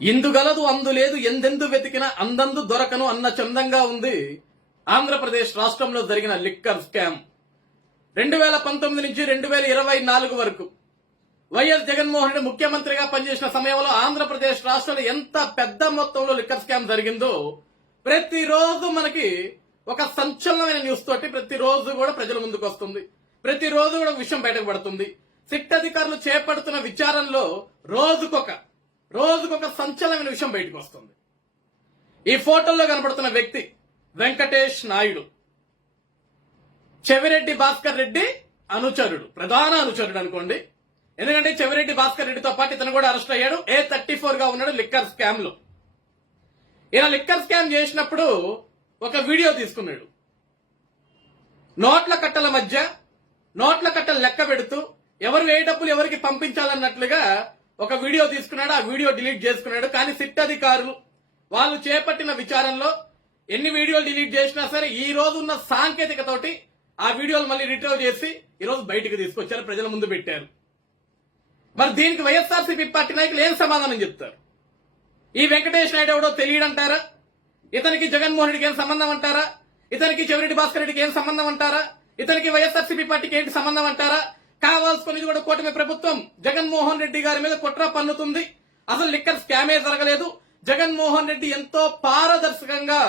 ఇందుగలదు అందు లేదు ఎందెందు వెతికిన అందందు దొరకను అన్న చందంగా ఉంది ఆంధ్రప్రదేశ్ రాష్ట్రంలో జరిగిన లిక్కర్ స్కామ్. 2019 నుంచి 2024 వరకు వైఎస్ జగన్మోహన్ రెడ్డి ముఖ్యమంత్రిగా పనిచేసిన సమయంలో ఆంధ్రప్రదేశ్ రాష్ట్రంలో ఎంత పెద్ద మొత్తంలో లిక్కర్ స్కామ్ జరిగిందో ప్రతిరోజు మనకి ఒక సంచలనమైన న్యూస్ తోటి ప్రతిరోజు కూడా ప్రజల ముందుకు వస్తుంది. ప్రతిరోజు కూడా విషయం బయటకు పడుతుంది. సిట్ అధికారులు చేపడుతున్న విచారణలో రోజుకొక సంచలనమైన విషయం బయటకు వస్తుంది. ఈ ఫోటోల్లో కనపడుతున్న వ్యక్తి వెంకటేష్ నాయుడు, చెవిరెడ్డి భాస్కర్ రెడ్డి అనుచరుడు, ప్రధాన అనుచరుడు అనుకోండి. ఎందుకంటే చెవిరెడ్డి భాస్కర్ రెడ్డితో పాటు ఇతను కూడా అరెస్ట్ అయ్యాడు. A34 గా ఉన్నాడు లిక్కర్ స్కామ్ లో. ఈయన లిక్కర్ స్కామ్ చేసినప్పుడు ఒక వీడియో తీసుకున్నాడు. నోట్ల కట్టల లెక్క పెడుతూ ఎవరు ఏ డబ్బులు ఎవరికి పంపించాలన్నట్లుగా ఒక వీడియో తీసుకున్నాడు. ఆ వీడియో డిలీట్ చేసుకున్నాడు. కానీ సిట్ అధికారులు వాళ్ళు చేపట్టిన విచారణలో ఎన్ని వీడియోలు డిలీట్ చేసినా సరే ఈ రోజు ఉన్న సాంకేతికతోటి ఆ వీడియోలు మళ్ళీ రిట్రీవ్ చేసి ఈ రోజు బయటకు తీసుకొచ్చారు, ప్రజల ముందు పెట్టారు. మరి దీనికి వైఎస్ఆర్సీపీ పార్టీ నాయకులు ఏం సమాధానం చెప్తారు? ఈ వెంకటేష్ నాయుడు ఎవడో తెలియడంటారా? ఇతనికి జగన్మోహన్ రెడ్డికి ఏం సంబంధం అంటారా? ఇతనికి చెవిరెడ్డి భాస్కర్ రెడ్డికి ఏం సంబంధం అంటారా? ఇతనికి వైఎస్ఆర్సీపీ పార్టీకి ఏంటి సంబంధం అంటారా? కావాల్సుకునేది కూడా కూటమి ప్రభుత్వం జగన్మోహన్ రెడ్డి గారి మీద కుట్ర పన్నుతుంది. అసలు లిక్కర్ స్కామే జరగలేదు. జగన్మోహన్ రెడ్డి ఎంతో పారదర్శకంగా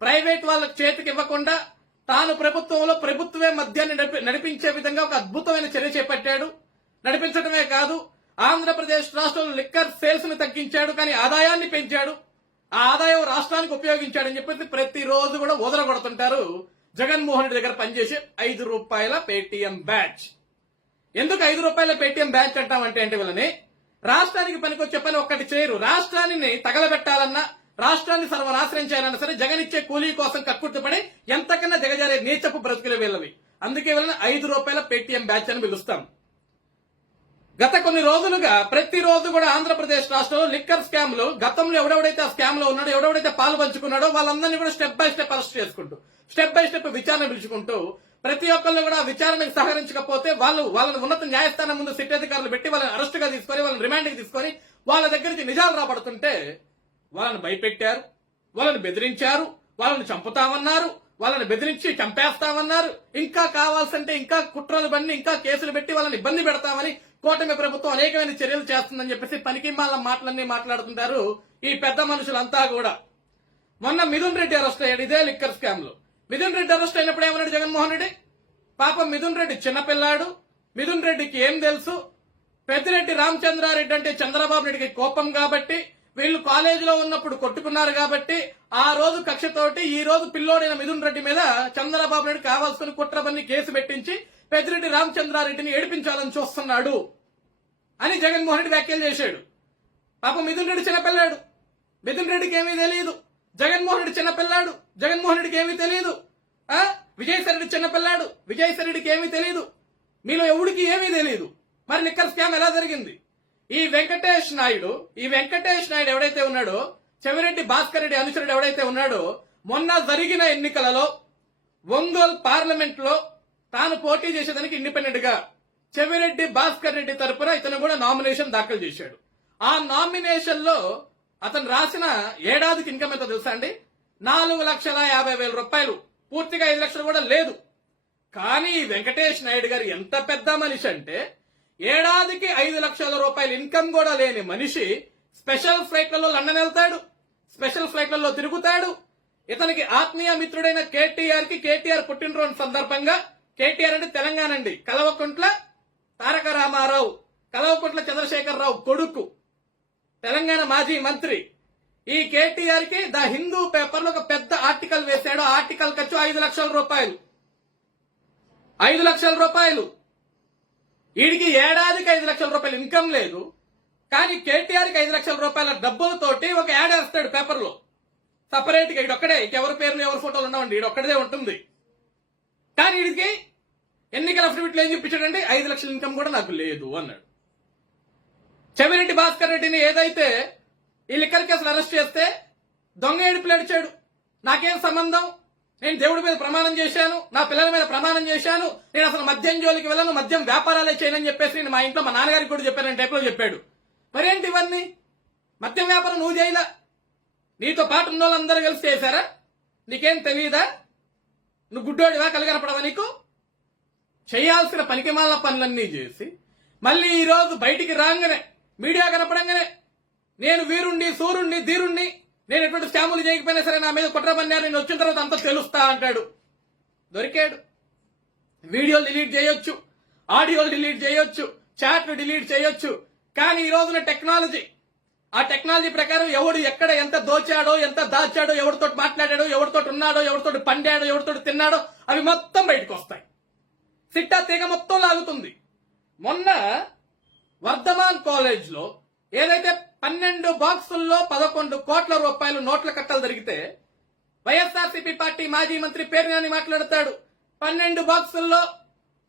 ప్రైవేట్ వాళ్ళ చేతికి ఇవ్వకుండా తాను ప్రభుత్వంలో ప్రభుత్వమే మద్యాన్ని నడిపించే విధంగా ఒక అద్భుతమైన చర్య చేపట్టాడు. నడిపించడమే కాదు, ఆంధ్రప్రదేశ్ రాష్ట్రంలో లిక్కర్ సేల్స్ ను తగ్గించాడు, కానీ ఆదాయాన్ని పెంచాడు. ఆ ఆదాయం రాష్ట్రానికి ఉపయోగించాడని చెప్పేసి ప్రతిరోజు కూడా వదలగొడుతుంటారు జగన్మోహన్ రెడ్డి దగ్గర పనిచేసే ₹5 పేటీఎం బ్యాచ్. ఎందుకు ₹5 పేటీఎం బ్యాచ్ అంటామంటే వీళ్ళని రాష్ట్రానికి పనికొచ్చే పని ఒక్కటి చేయరు. రాష్ట్రాన్ని తగలబెట్టాలన్నా, రాష్ట్రాన్ని సర్వనాశనం చేయాలన్నా సరే జగన్ ఇచ్చే కూలీ కోసం కక్కుర్తిపడి ఎంతకన్నా దిగజారే నీచపు బ్రతుకులు వీళ్ళవి. అందుకే వీళ్ళని ₹5 పేటీఎం బ్యాచ్ అని పిలుస్తాం. గత కొన్ని రోజులుగా ప్రతిరోజు కూడా ఆంధ్రప్రదేశ్ రాష్ట్రంలో లిక్కర్ స్కామ్ లో గతంలో ఎవడెవడైతే ఆ స్కామ్ లో ఉన్నాడో, ఎవడెవడైతే పాలు పంచుకున్నాడో వాళ్ళందరినీ కూడా స్టెప్ బై స్టెప్ అరెస్ట్ చేసుకుంటూ, స్టెప్ బై స్టెప్ విచారణ పిలుచుకుంటూ ప్రతి ఒక్కరిని కూడా విచారణకు సహకరించకపోతే వాళ్ళని ఉన్నత న్యాయస్థానం ముందు సిట్ అధికారులు పెట్టి వాళ్ళని అరెస్ట్ గా తీసుకొని వాళ్ళని రిమాండ్ కి తీసుకొని వాళ్ళ దగ్గర నుంచి నిజాలు రాబడుతుంటే వాళ్ళని భయపెట్టారు, వాళ్ళని బెదిరించారు, వాళ్ళని చంపుతామన్నారు, వాళ్ళని బెదిరించి చంపేస్తామన్నారు. ఇంకా కావాల్సింటే ఇంకా కుట్రలు బన్ని ఇంకా కేసులు పెట్టి వాళ్ళని ఇబ్బంది పెడతామని కూటమి ప్రభుత్వం అనేకమైన చర్యలు చేస్తుందని చెప్పేసి పనికి మాల మాటలన్నీ మాట్లాడుతుంటారు ఈ పెద్ద మనుషులంతా కూడా. మొన్న మిథున్ రెడ్డి అరెస్ట్ అయ్యాడు ఇదే లిక్కర్ స్కామ్ లో. మిథున్ రెడ్డి అరెస్ట్ అయినప్పుడు ఏమన్నాడు జగన్మోహన్ రెడ్డి? పాపం మిథున్ రెడ్డి చిన్నపిల్లాడు, మిథున్ రెడ్డికి ఏం తెలుసు? పెద్దిరెడ్డి రామచంద్రారెడ్డి అంటే చంద్రబాబు నాయుడికి కోపం కాబట్టి, వీళ్ళు కాలేజీలో ఉన్నప్పుడు కొట్టుకున్నారు కాబట్టి ఆ రోజు కక్షతోటి ఈ రోజు పిల్లోడైన మిథున్ రెడ్డి మీద చంద్రబాబు నాయుడు కావాల్సుకుని కుట్రబన్ని కేసు పెట్టించి పెద్దిరెడ్డి రామచంద్రారెడ్డిని ఏడిపించాలని చూస్తున్నాడు అని జగన్మోహన్ రెడ్డి వ్యాఖ్యలు చేశాడు. పాపం మిథున్ రెడ్డి చిన్నపిల్లాడు, మిథున్ రెడ్డికి ఏమీ తెలియదు. జగన్మోహన్ రెడ్డి చిన్నపిల్లాడు, జగన్మోహన్ రెడ్డికి ఏమీ తెలియదు. విజయసాయి రెడ్డి చిన్నపిల్లాడు, విజయసాయి రెడ్డికి ఏమీ తెలియదు. మీలో ఎవడికి ఏమీ తెలియదు. మరి లిక్కర్ స్కామ్ ఎలా జరిగింది? ఈ వెంకటేష్ నాయుడు ఎవడైతే ఉన్నాడో, చెవిరెడ్డి భాస్కర్ రెడ్డి అనుచరుడు ఎవడైతే ఉన్నాడో, మొన్న జరిగిన ఎన్నికలలో ఒంగోలు పార్లమెంట్ లో తాను పోటీ చేసేదానికి ఇండిపెండెంట్ గా చెవిరెడ్డి భాస్కర్ రెడ్డి తరపున ఇతను కూడా నామినేషన్ దాఖలు చేశాడు. ఆ నామినేషన్ లో అతను రాసిన ఏడాదికి ఇన్కమ్ ఎంతో తెలుసా అండి? ₹4,50,000. పూర్తిగా 5 లక్షలు కూడా లేదు. కానీ వెంకటేష్ నాయుడు గారు ఎంత పెద్ద మనిషి అంటే ఏడాదికి ₹5 లక్షల ఇన్కమ్ కూడా లేని మనిషి స్పెషల్ ఫ్లైట్లలో లండన్ వెళ్తాడు, స్పెషల్ ఫ్లైట్లలో తిరుగుతాడు. ఇతనికి ఆత్మీయ మిత్రుడైన కేటీఆర్ పుట్టినరోజు సందర్భంగా, కేటీఆర్ అంటే తెలంగాణ అండి, కల్వకుంట్ల తారక రామారావు, కల్వకుంట్ల చంద్రశేఖరరావు కొడుకు, తెలంగాణ మాజీ మంత్రి. ఈ కేటీఆర్ కి ద హిందూ పేపర్ లో ఒక పెద్ద ఆర్టికల్ వేశాడు. ఆ ఆర్టికల్ ఖర్చు ₹5 లక్షలు. ₹5 లక్షలు. వీడికి ఏడాదికి ₹5 లక్షల ఇన్కమ్ లేదు. కానీ కేటీఆర్ కి ₹5 లక్షల డబ్బులతోటి ఒక యాడ్ వేస్తాడు పేపర్ లో సపరేట్ గా. ఈడొక్కడే, ఎవరి పేరును ఎవరి ఫోటోలు ఉండవండి, ఈడొక్కడే ఉంటుంది. కానీ వీడికి ఎన్నికల అఫిడవిట్లు ఏం చూపించాడండి? ₹5 లక్షల ఇన్కమ్ కూడా నాకు లేదు అన్నాడు. చెవిరెడ్డి భాస్కర్ రెడ్డిని ఏదైతే ఈ లిక్కర్ కేసులు అరెస్ట్ చేస్తే దొంగ ఏడుపులు ఏడిచాడు. నాకేం సంబంధం, నేను దేవుడి మీద ప్రమాణం చేశాను, నా పిల్లల మీద ప్రమాణం చేశాను, నేను అసలు మద్యం జోలికి వెళ్ళను, మద్యం వ్యాపారాలే చేయనని చెప్పేసి నేను మా ఇంట్లో మా నాన్నగారికి కూడా చెప్పానని టైప్ లో చెప్పాడు. మరేంటి ఇవన్నీ? మద్యం వ్యాపారం నువ్వు చేయలా, నీతో పాటు ఉన్న వాళ్ళందరూ కలిసి చేశారా? నీకేం తెలియదా? నువ్వు గుడ్డోడివా? కలగనపడవా నీకు? చేయాల్సిన పనికిమాల పనులన్నీ చేసి మళ్ళీ ఈ రోజు బయటికి రాగానే మీడియా కనపడంగానే నేను వీరుణ్ణి, సూర్యుణ్ణి, ధీరుణ్ణి, నేను ఎటువంటి స్కాములు చేయకపోయినా సరే నా మీద కుట్ర పన్నారు, నేను వచ్చిన తర్వాత అంతా తెలుస్తా అంటాడు. దొరికాడు. వీడియోలు డిలీట్ చేయొచ్చు, ఆడియోలు డిలీట్ చేయొచ్చు, చాట్లు డిలీట్ చేయొచ్చు. కానీ ఈ రోజున టెక్నాలజీ, ఆ టెక్నాలజీ ప్రకారం ఎవడు ఎక్కడ ఎంత దోచాడో, ఎంత దాచాడో, ఎవరితో మాట్లాడాడో, ఎవరితో ఉన్నాడో, ఎవరితో పండాడో, ఎవరితో తిన్నాడో అవి మొత్తం బయటకు వస్తాయి. సిట్టా తీగ మొత్తం లాగుతుంది. మొన్న వర్ధమాన్ కాలేజ్ లో ఏదైతే 12 బాక్సుల్లో 11 కోట్ల రూపాయలు నోట్ల కట్టలు జరిగితే వైఎస్ఆర్సీపీ పార్టీ మాజీ మంత్రి పేర్నాని మాట్లాడతాడు, 12 బాక్సుల్లో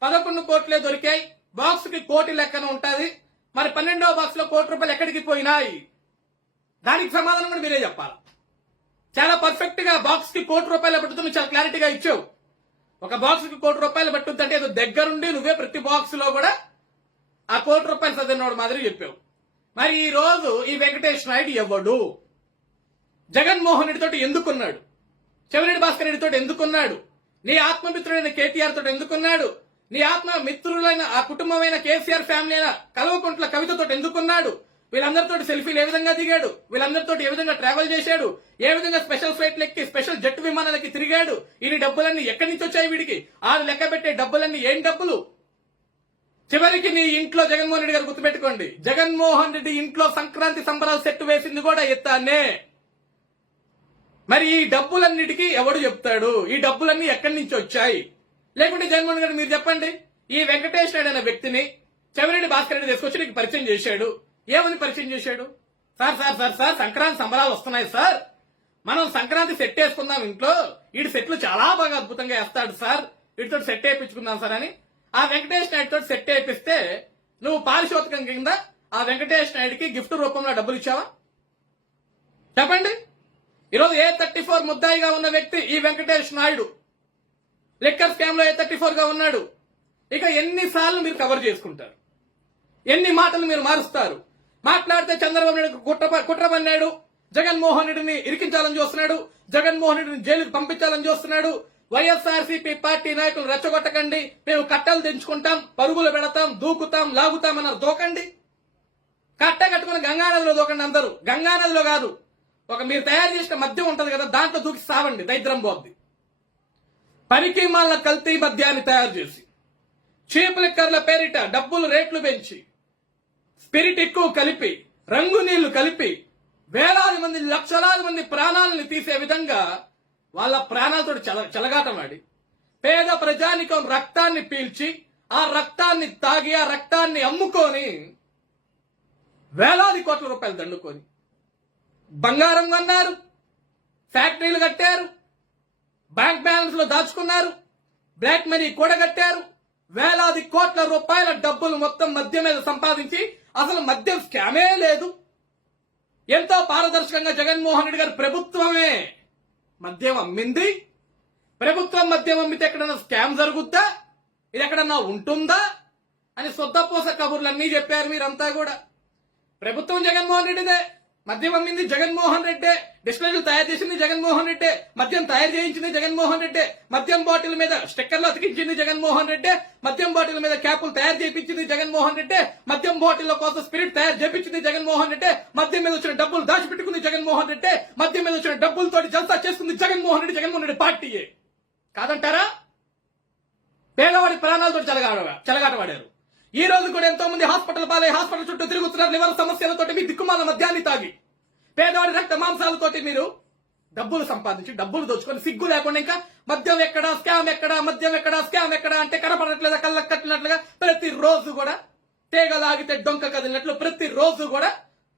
11 కోట్లే దొరికాయి, బాక్స్ కి కోటి లెక్కన ఉంటది, మరి 12వ బాక్స్ లో కోటి రూపాయలు ఎక్కడికి పోయినాయి? దానికి సమాధానం కూడా మీరే చెప్పాలి. చాలా పర్ఫెక్ట్ గా బాక్స్ కి కోటి రూపాయలు పట్టుతుంది, చాలా క్లారిటీగా ఇచ్చావు. ఒక బాక్స్ కి కోటి రూపాయలు పట్టుద్దంటే ఏదో దగ్గరుండి నువ్వే ప్రతి బాక్స్ లో కూడా ఆ కోటి రూపాయలు చదివినోడు మాదిరి చెప్పావు. మరి ఈ రోజు ఈ వెంకటేష్ నాయుడు ఎవడు? జగన్మోహన్ రెడ్డి తోటి ఎందుకున్నాడు? చెవిరెడ్డి భాస్కర్ రెడ్డి తోటి ఎందుకున్నాడు? నీ ఆత్మమిత్రుడైన కేటీఆర్ తోటి ఎందుకున్నాడు? నీ ఆత్మ మిత్రులైన ఆ కుటుంబమైన కేసీఆర్ ఫ్యామిలీ అయిన కల్వకుంట్ల కవితతో ఎందుకున్నాడు? వీళ్ళందరితో సెల్ఫీలు ఏ విధంగా దిగాడు? వీళ్ళందరితో ఏ విధంగా ట్రావెల్ చేశాడు? ఏ విధంగా స్పెషల్ ఫ్లైట్లు ఎక్కి స్పెషల్ జెట్ విమానాలకి తిరిగాడు? ఈ డబ్బులన్నీ ఎక్కడి నుంచి వచ్చాయి వీడికి? ఆ లెక్క పెట్టే డబ్బులన్నీ ఏం డబ్బులు? చివరికి నీ ఇంట్లో జగన్మోహన్ రెడ్డి గారు గుర్తుపెట్టుకోండి, జగన్మోహన్ రెడ్డి ఇంట్లో సంక్రాంతి సంబరాలు సెట్ వేసింది కూడా ఎత్తానే. మరి ఈ డబ్బులన్నిటికీ ఎవడు చెప్తాడు? ఈ డబ్బులన్నీ ఎక్కడి నుంచి వచ్చాయి? లేకుంటే జగన్మోహన్ గారు మీరు చెప్పండి. ఈ వెంకటేష్ నాయుడు అనే వ్యక్తిని చెవిరెడ్డి భాస్కర్ రెడ్డి తీసుకొచ్చి నీకు పరిచయం చేశాడు. ఏమని పరిచయం చేశాడు? Sir sir sir sir Sankranti సంబరాలు వస్తున్నాయి సార్, మనం సంక్రాంతి సెట్ వేసుకుందాం ఇంట్లో, వీడి సెట్లు చాలా బాగా అద్భుతంగా వేస్తాడు సార్, వీటితో సెట్ వేయించుకుందాం సార్ అని ఆ వెంకటేష్ నాయుడు తోటి సెట్ వేయిస్తే నువ్వు పారితోషికం కింద ఆ వెంకటేష్ నాయుడికి గిఫ్ట్ రూపంలో డబ్బులు ఇచ్చావా? చెప్పండి. ఈరోజు A34 ముద్దాయిగా ఉన్న వ్యక్తి ఈ వెంకటేష్ నాయుడు, లిక్కర్ స్కామ్ లో A34 గా ఉన్నాడు. ఇక ఎన్నిసార్లు మీరు కవర్ చేసుకుంటారు? ఎన్ని మాటలు మీరు మారుస్తారు? మాట్లాడితే చంద్రబాబు నాయుడు కుట్రపన్నాడు, జగన్మోహన్ రెడ్డిని ఇరికించాలని చూస్తున్నాడు, జగన్మోహన్ రెడ్డిని జైలుకు పంపించాలని చూస్తున్నాడు. వైఎస్ఆర్సీపీ పార్టీ నాయకులు రెచ్చగొట్టకండి, మేము కట్టలు తెంచుకుంటాం, పరుగులు పెడతాం, దూకుతాం, లాగుతాం అన్నారు. దూకండి, కట్ట కట్టుకుని గంగానదిలో దూకండి. అందరూ గంగానదిలో కాదు, ఒక మీరు తయారు చేసిన మద్యం ఉంటది కదా దాంట్లో దూకి సావండి, దరిద్రం పోద్ది. పనికి మాల కల్తీ మద్యాన్ని తయారు చేసి చీప్ లిక్కర్ల పేరిట డబ్బులు రేట్లు పెంచి స్పిరిట్ ఎక్కువ కలిపి రంగు నీళ్లు కలిపి వేలాది మంది లక్షలాది మంది ప్రాణాలను తీసే విధంగా వాళ్ళ ప్రాణాలతో చెలగాటమాడి పేద ప్రజానికం రక్తాన్ని పీల్చి ఆ రక్తాన్ని తాగి ఆ రక్తాన్ని అమ్ముకొని వేలాది కోట్ల రూపాయలు దండుకొని బంగారం కొన్నారు, ఫ్యాక్టరీలు కట్టారు, బ్యాంక్ బ్యాలెన్స్ లో దాచుకున్నారు, బ్లాక్ మనీ కూడగట్టారు, వేలాది కోట్ల రూపాయల డబ్బులు మొత్తం మద్యం మీద సంపాదించి అసలు మద్యం స్కామే లేదు. ఎంతో పారదర్శకంగా జగన్మోహన్ రెడ్డి గారు ప్రభుత్వమే మద్యం అమ్మింది. ప్రభుత్వం మద్యం అమ్మితే ఎక్కడన్నా స్కామ్ జరుగుద్దా, ఇది ఎక్కడన్నా ఉంటుందా అని శుద్ధపూస కబుర్లన్నీ చెప్పారు మీరంతా కూడా. ప్రభుత్వం జగన్మోహన్ రెడ్డిదే, మద్యం అమ్మింది జగన్మోహన్ రెడ్డే, డిస్ప్లేలు తయారు చేసింది జగన్మోహన్ రెడ్డే, మద్యం తయారు చేయించింది జగన్మోహన్ రెడ్డే, మద్యం బాటిల్ మీద స్టిక్కర్లు అతికించింది జగన్మోహన్ రెడ్డే, మద్యం బాటిల్ మీద క్యాపులు తయారు చేయించింది జగన్మోహన్ రెడ్డే, మద్యం బాటిల్ కోసం స్పిరిట్ తయారు చేయించింది జగన్మోహన్ రెడ్డే, మద్యం మీద వచ్చిన డబ్బులు దాచిపెట్టుకుంది జగన్మోహన్ రెడ్డే, మద్యం మీద వచ్చిన డబ్బులతోటి జల్సా చేసుకుంది జగన్మోహన్ రెడ్డి పార్టీయే కాదంటారా? పేదవాడి ప్రాణాలతో చెలగాటవాడారు. ఈ రోజు కూడా ఎంతో మంది హాస్పిటల్ పాలై హాస్పిటల్ చుట్టూ తిరుగుతున్నారు లివర్ సమస్యలతోటి, మీ దిక్కుమాల మద్యాన్ని తాగి పేదవాడి రక్త మాంసాలతోటి మీరు డబ్బులు సంపాదించి డబ్బులు దోచుకొని సిగ్గు లేకుండా ఇంకా మద్యం ఎక్కడా స్కామ్ ఎక్కడా, మద్యం ఎక్కడా స్కామ్ ఎక్కడా అంటే కనపడట్లేదా? కళ్ళకు కట్టినట్లుగా ప్రతి రోజు కూడా తీగలాగితే డొంక కదిలినట్లు ప్రతి రోజు కూడా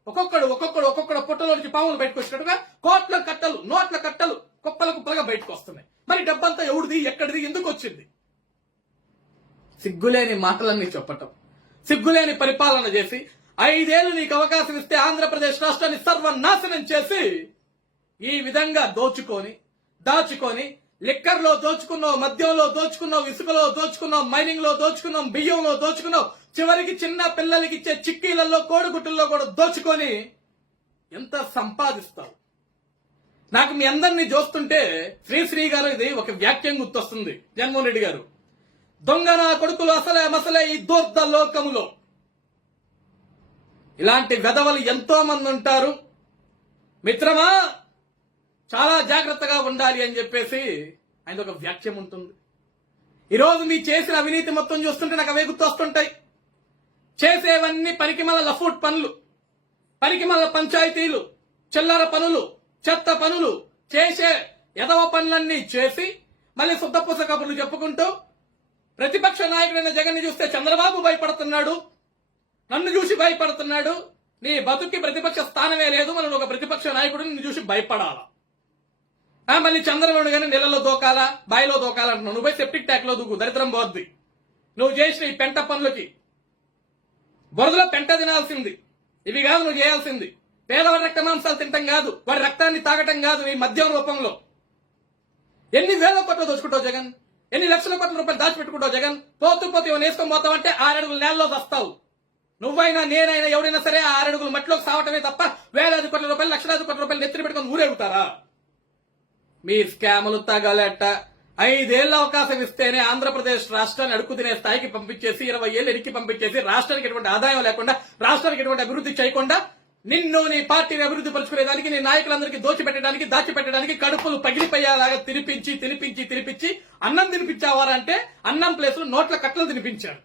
ఒక్కొక్కడు పుట్టలో నుంచి పాములు బయటకు వచ్చినట్టుగా కోట్ల కట్టలు, నోట్ల కట్టలు కుప్పల కుప్పలుగా బయటకు వస్తున్నాయి. మరి డబ్బంతా ఎవడిది, ఎక్కడిది, ఎందుకు వచ్చింది? సిగ్గులేని మాటలన్నీ చెప్పటం, సిగ్గులేని పరిపాలన చేసి 5 ఏళ్లు నీకు అవకాశం ఇస్తే ఆంధ్రప్రదేశ్ రాష్ట్రాన్ని సర్వనాశనం చేసి ఈ విధంగా దాచుకొని లిక్కర్లో దోచుకున్నావు, మద్యంలో దోచుకున్నావు, ఇసుకలో దోచుకున్నావు, మైనింగ్ లో దోచుకున్నాం, బియ్యంలో దోచుకున్నావు, చివరికి చిన్న పిల్లలకి ఇచ్చే చిక్కీలలో కోడిగుట్టుల్లో కూడా దోచుకొని ఎంత సంపాదిస్తావు? నాకు మీ అందరినీ చూస్తుంటే శ్రీశ్రీ గారు ఇది ఒక వ్యాఖ్యం గుర్తొస్తుంది. జగన్మోహన్ రెడ్డి గారు, దొంగ నా కొడుకులు అసలే మసలే ఈ దూర్త లోకములో. ఇలాంటి వెధవలు ఎంతో మంది ఉంటారు మిత్రమా, చాలా జాగ్రత్తగా ఉండాలి అని చెప్పేసి ఆయన ఒక వ్యాఖ్యం ఉంటుంది. ఈరోజు మీ చేసిన అవినీతి మొత్తం చూస్తుంటే నాకు అవే గుర్తొస్తుంటాయి. చేసేవన్నీ పనికిమాల లఫూట్ పనులు, పనికిమాల పంచాయతీలు, చిల్లర పనులు, చెత్త పనులు, చేసే ఎదవ పనులన్నీ చేసి మళ్ళీ శుద్ధపూస కబుర్లు చెప్పుకుంటూ ప్రతిపక్ష నాయకుడైన జగన్ని చూస్తే చంద్రబాబు భయపడుతున్నాడు, నన్ను చూసి భయపడుతున్నాడు. నీ బతుక్కి ప్రతిపక్ష స్థానమే లేదు, మనం ఒక ప్రతిపక్ష నాయకుడు నిన్ను చూసి భయపడాలా? మళ్ళీ చంద్రబాబు గారిని నెలలో దోకాలా, బాయిలో దోకాలా అంటున్నావు. నువ్వు పోయి సెప్టిక్ ట్యాంక్ లో దూకు, దరిద్రం పోద్ది. నువ్వు చేసిన ఈ పెంట పనులకి బురదలో పెంట తినాల్సింది. ఇవి కాదు నువ్వు చేయాల్సింది. పేదవాడి రక్త మాంసాలు తింటం కాదు, వాడి రక్తాన్ని తాగటం కాదు, ఈ మద్యం రూపంలో. ఎన్ని వేల కోట్లు దోచుకుంటావు జగన్, ఎన్ని లక్షల కోట్ల రూపాయలు దాచిపెట్టుకుంటావు జగన్. పోతూ పోతూ ఇవన్నీ వేసుకొని పోతావంటే 6 అడుగులు నేలలో వస్తావు. నువ్వైనా నేనైనా ఎవరైనా సరే 6 అడుగులు మట్టిలోకి సావటమే తప్ప వేలాది కోట్ల రూపాయలు, లక్షలాది కోట్ల రూపాయలు నెత్తిన పెట్టుకొని ఊరేగుతారా? మీ స్కాములు తగలట. 5 ఏళ్ల అవకాశం ఇస్తేనే ఆంధ్రప్రదేశ్ రాష్ట్రాన్ని అడుగు తినే స్థాయికి పంపించేసి 20 ఏళ్ళు ఎనికి పంపించేసి రాష్ట్రానికి ఎటువంటి ఆదాయం లేకుండా, రాష్ట్రానికి ఎటువంటి అభివృద్ధి చేయకుండా, నిన్ను నీ పార్టీని అభివృద్ధి పరుచుకునేదానికి, నీ నాయకులందరికీ దోచిపెట్టడానికి, దాచిపెట్టడానికి, కడుపులు పగిలిపోయేలాగా తినిపించి అన్నం తినిపించావారంటే అన్నం ప్లేస్ నోట్ల కట్టలు తినిపించారు.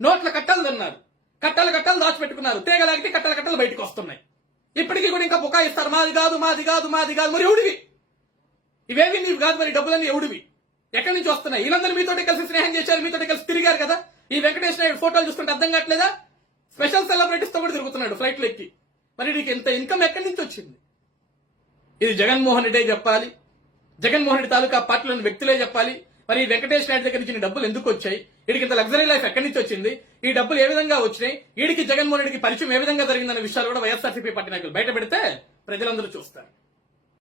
నోట్ల కట్టలు తిన్నారు, కట్టలు దాచిపెట్టుకున్నారు. తీగలాగితే కట్టలు బయటకు వస్తున్నాయి. ఇప్పటికీ కూడా ఇంకా బుకాయిస్తారు, మాది కాదు. మరి ఎవడివి ఇవేవి? నీవు కాదు. మరి డబ్బులన్నీ ఎవడివి? ఎక్కడి నుంచి వస్తున్నాయి? వీళ్ళందరూ మీతోటి కలిసి స్నేహం చేశారు, మీతోటి కలిసి తిరిగారు కదా. ఈ వెంకటేష్ నాయుడు ఫోటోలు చూస్తుంటే అర్థం కావట్లేదా? స్పెషల్ సెలబ్రిటీస్ తో కూడా తిరుగుతున్నాడు ఫ్లైట్లు ఎక్కి. మరి నీకు ఇంత ఇన్కమ్ ఎక్కడి నుంచి వచ్చింది? ఇది జగన్మోహన్ రెడ్డే చెప్పాలి, జగన్మోహన్ రెడ్డి తాలూకా పార్టీలోని వ్యక్తులే చెప్పాలి. మరి ఈ వెంకటేష్ నాయుడు దగ్గర నుంచి డబ్బులు ఎందుకు వచ్చాయి? వీడికి ఇంత లగ్జరీ లైఫ్ ఎక్కడి నుంచి వచ్చింది? ఈ డబ్బులు ఏ విధంగా వచ్చినాయి? వీడికి జగన్మోహన్ రెడ్డికి పరిచయం ఏ విధంగా జరిగిందన్న విషయాలు కూడా వైఎస్ఆర్సీపీ పార్టీ నాయకులు బయట పెడితే ప్రజలందరూ చూస్తారు.